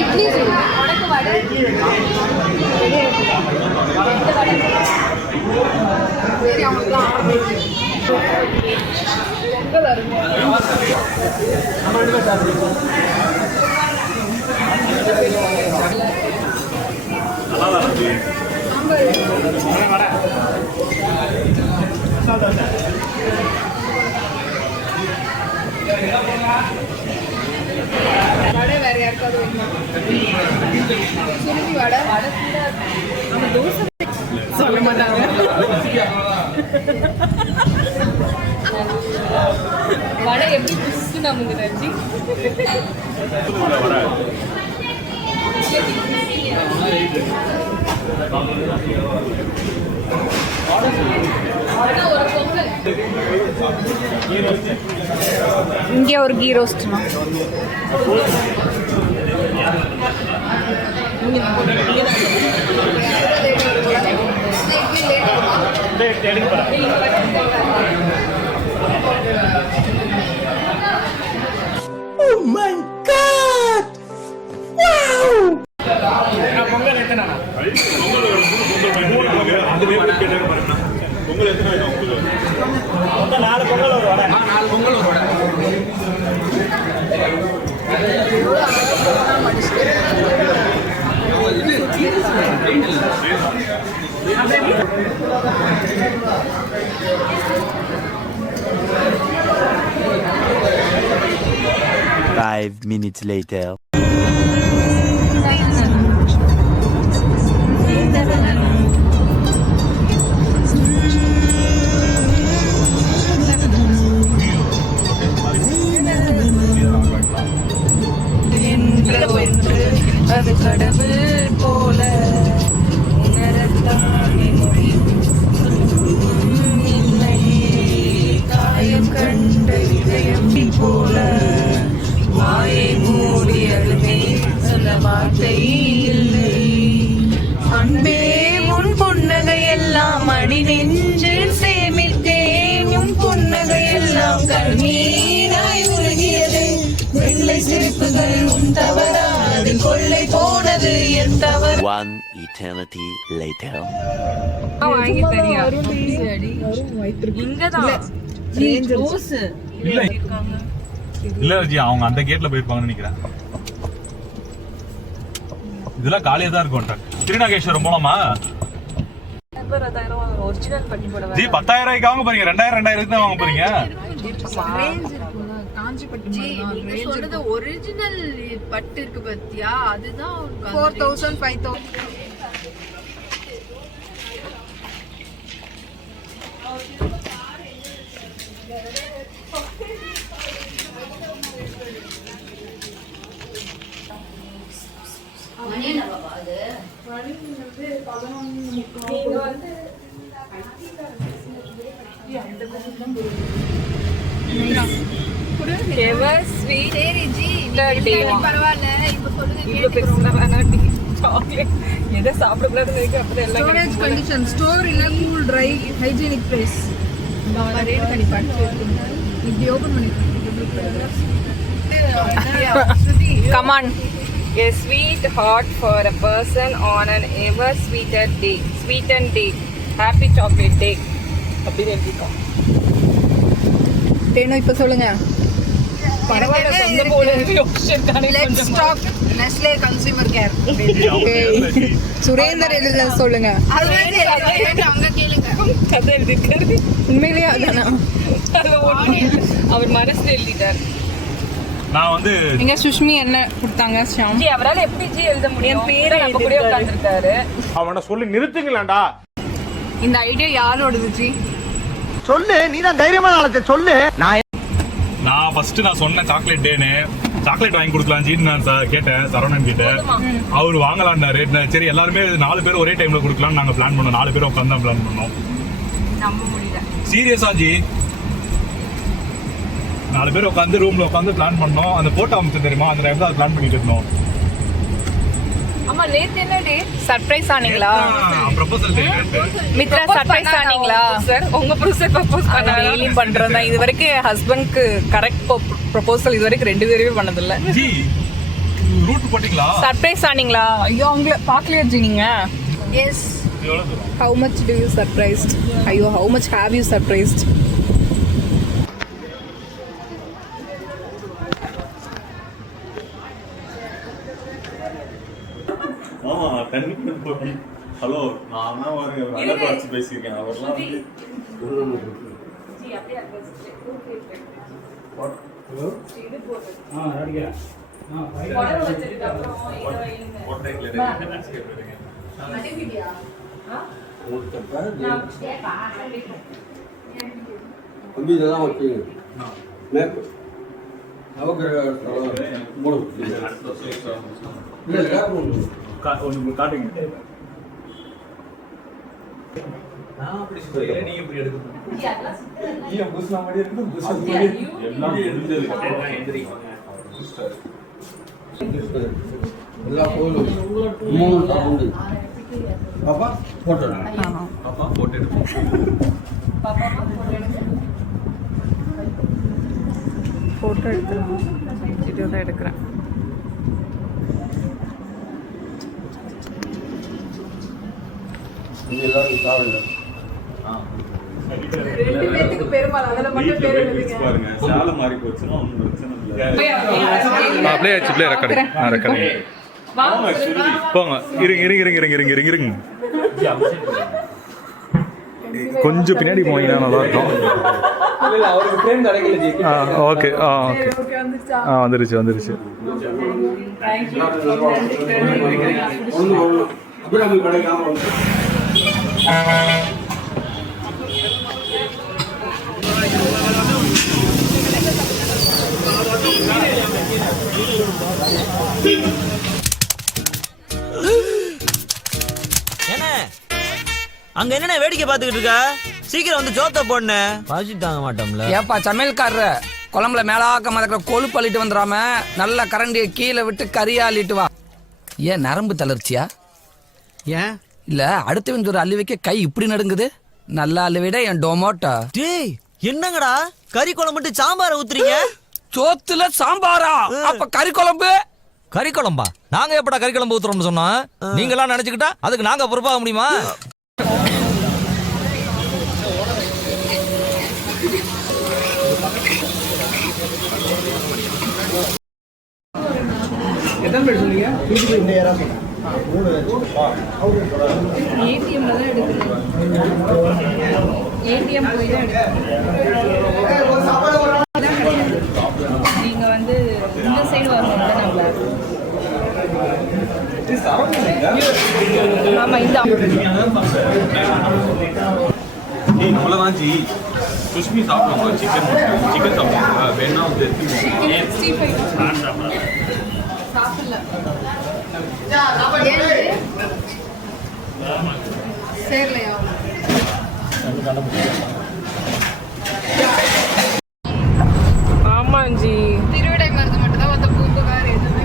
இட்லி உனக்கு வடை சரி அவங்களுக்குலாம் பொங்கல் அருமை வடை வேற யாருக்காவது வேணுமா? சுருதி வடை வடை நம்ம தோசை சொல்ல மாட்டாங்க. வடை எப்படி புதுசு நமக்கு நன்றி. இங்கே ஒரு கீ ரோஸ்ட்னா Oh my God! Wow! Pongal எத்தனை பொங்கல் எத்தனை மொத்தம் 4 பொங்கல் ஒரு வடை. 4 பொங்கல் ஒரு வடை. Five minutes later. அது கடவுள் போல காயம் கண்ட இதயம் போல மாயை மூடி அழுகை சொல்ல வார்த்தை இல்லை. அன்பே உன் புன்னகை எல்லாம் அடி நெஞ்சில் சேமித்தேன். உன் புன்னகை எல்லாம் கண்ணீராய் உருகியது. வெள்ளை சிரிப்புகள் உன் தவறா அதில் கொள்ளை போனது என் தவறு. One eternity later. வாங்கி தரியா இங்கதான் இல்ல ஜி அவங்க அந்த கேட்ல போயிருப்பாங்கன்னு நினைக்கிறேன். இதெல்லாம் காலியா தான் இருக்கும். திருநாகேஸ்வரம் போலாமா? ஒரிஜினல் பண்ணி போட ஜி 10,000 ரூபாய்க்கு வாங்க போறீங்க? 2000 தான் வாங்க போறீங்க? சொல்றது ஒரிஜினல் பட்டு இருக்கு பத்தியா? அதுதான் 4000 5000. Come on. A sweet heart for a person on an ever sweeter day. Sweetened day. Happy chocolate day. அப்படி எழுதிக்கோ. தேனோ இப்ப சொல்லுங்க. பரவாயில்ல சொந்த போல ஆப்ஷன் தானே. Let's talk Nestle consumer care. Surender எழுத சொல்லுங்க. அவங்க கேளுங்க. கதை எழுதிருக்காரு. உண்மையிலேயே அதானா? அவர் மனசுல எழுதிட்டார். நான் வந்து எங்க சுஷ்மி என்ன கொடுத்தாங்க ஷாம் ஜி அவரால எப்படி ஜி எழுத முடியும்? பேரை நம்ம கூட உட்கார்ந்திருக்காரு. அவன சொல்லி நிறுத்துங்களேன்டா. இந்த ஐடியா யாரோடது ஜி? சொல்லு, நீ தான் தைரியமான ஆளத்தை சொல்லு. நான் ஃபர்ஸ்ட் நான் சொன்னேன் சாக்லேட் டேன்னு. சாக்லேட் வாங்கி கொடுக்கலாம் ஜின்னு நான் கேட்டேன் சரவணன் கிட்ட. அவர் வாங்கலான்னாரு. சரி எல்லாருமே 4 பேர் ஒரே டைம்ல கொடுக்கலாம்னு நாங்க பிளான் பண்ணோம். 4 பேர் உட்காந்து தான் பிளான் பண்ணோம். நம்ப முடியல. சீரியஸா ஜி 4 பேர் உட்காந்து ரூம்ல உட்காந்து பிளான் பண்ணோம். அந்த போட்டோ அமைச்சு தெரியுமா? அந்த டைம்ல பிளான் பண்ணிட்டு இருந்தோம். ஆமா நேத்து என்ன டே? சர்ப்ரைஸ் ஆனீங்களா? ப்ரொபோசல் டே. மித்ரா சர்ப்ரைஸ் ஆனீங்களா? சார் உங்க ப்ரொபோசல் ப்ரொபோஸ் பண்ண டெய்லி பண்றதா. இதுவரைக்கும் ஹஸ்பண்ட்க்கு கரெக்ட் ப்ரொபோசல் இதுவரைக்கும் 2 பேருமே பண்ணது இல்ல. ஜி ரூட் போட்டீங்களா? சர்ப்ரைஸ் ஆனீங்களா? ஐயோ அவங்கள பார்க்கலையா ஜி நீங்க? எஸ். எவ்வளவு தூரம்? How much do you surprised? ஐயோ how much have you surprised? ஆமா தண்ணி போட்டி. ஹலோ நான் தான் ஒரு அழகா வச்சு பேசியிருக்கேன். அவர்லாம் வந்து ஜி அப்படியே அட்ரஸ் அம்பி இதெல்லாம் வைக்கீங்க மேப் நமக்கு மூணு இல்லை ஒன்று காட்டுங்க. நான் அப்படி சொல்றேன், நீ எப்படி எடுக்கணும்? நீ புஸ்னா மாதிரி இருக்கு, புஸ்னா மாதிரி எல்லாம் முடிஞ்சது. எல்லாம் எந்திரிங்க. எல்லாம் போதும் மூணு ரவுண்டு பாப்பா போட்டோ பாப்பா போட்டோ எடுப்போம். ஃபோட்டோ எடுத்துருவோம். வீடியோ தான் எடுக்கிறேன். இது எல்லாரும் சாப்பிடல பாருங்க சாலை மாறி போச்சுன்னா ஒன்றும் பிரச்சனை இல்லை. அப்படியே ஆச்சு, அப்படியே ரெக்கார்டிங். போங்க, இருங்க. கொஞ்சம் பின்னாடி போனீங்கன்னா நல்லா இருக்கும். ஓகே வந்துருச்சு. அபிராமி கிடைக்காம அங்க என்ன வேடிக்கை பாத்துக்கிட்டு இருக்க? சீக்கிரம் வந்து ஜோத்த போடனே பாசி தாங்க மாட்டோம்ல. ஏப்பா சமையல்காரரு குழம்புல மேலாக்க மதக்கிற கொழுப்பு அள்ளிட்டு வந்துடாம நல்ல கரண்டியை கீழே விட்டு கறியா அள்ளிட்டு வா. ஏன் நரம்பு தளர்ச்சியா? ஏன் இல்ல அடுத்தவன் ஒரு அள்ளி வைக்க கை இப்படி நடுங்குது. நல்லா அள்ளி விட என் டொமோட்டோ. டேய் என்னங்கடா கறி குழம்புட்டு சாம்பார ஊத்துறீங்க? சோத்துல சாம்பாரா? அப்ப கறி குழம்பு? கறி குழம்பா? நாங்க எப்படா கறி குழம்பு ஊத்துறோம்னு சொன்னோம்? நீங்க எல்லாம் நினைச்சுக்கிட்டா அதுக்கு நாங்க பொறுப்பாக முடியுமா? எத்தனை பேர் சொன்னீங்க? இந்த ஏரம் ஏடிஎம்ல தான் எடுக்கணும். ஏடிஎம் போய் தான் எடுக்கணும். நீங்க வந்து இந்த சைடு வரணும் தான் நம்மள. ஆமா இந்த அவ்வளோதான் ஜி. சுஷ்மி சாப்பிடுவாங்க, சிக்கன் சாப்பிடுவாங்க. வேணா வந்து ஆமா ஜி. திருவிடை மருந்து மட்டும் தான் வந்து பூம்பு வேற எதுவுமே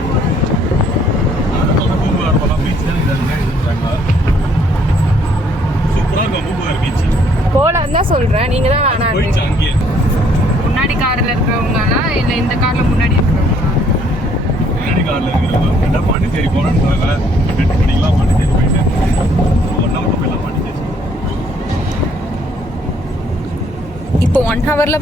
சூப்பராக இருக்கும் பூம்புகார் பீச். போலான்னு தான் சொல்றேன். நீங்க தான் வேணாம். போயிடுச்சு அங்கேயே. முன்னாடி கார்ல இருக்கிறவங்களா இல்ல இந்த கார்ல முன்னாடி இருக்கிறவங்களா? முன்னாடி காரில் இருக்கிறவங்க என்ன பாண்டிச்சேரி போகணுன்றாங்க. 8 மணிக்கெல்லாம் பாண்டிச்சேரி போயிட்டு 1 ஹவர் போயிடலாம் பாண்டிச்சேரி. இப்போ 1 ஹவர்ல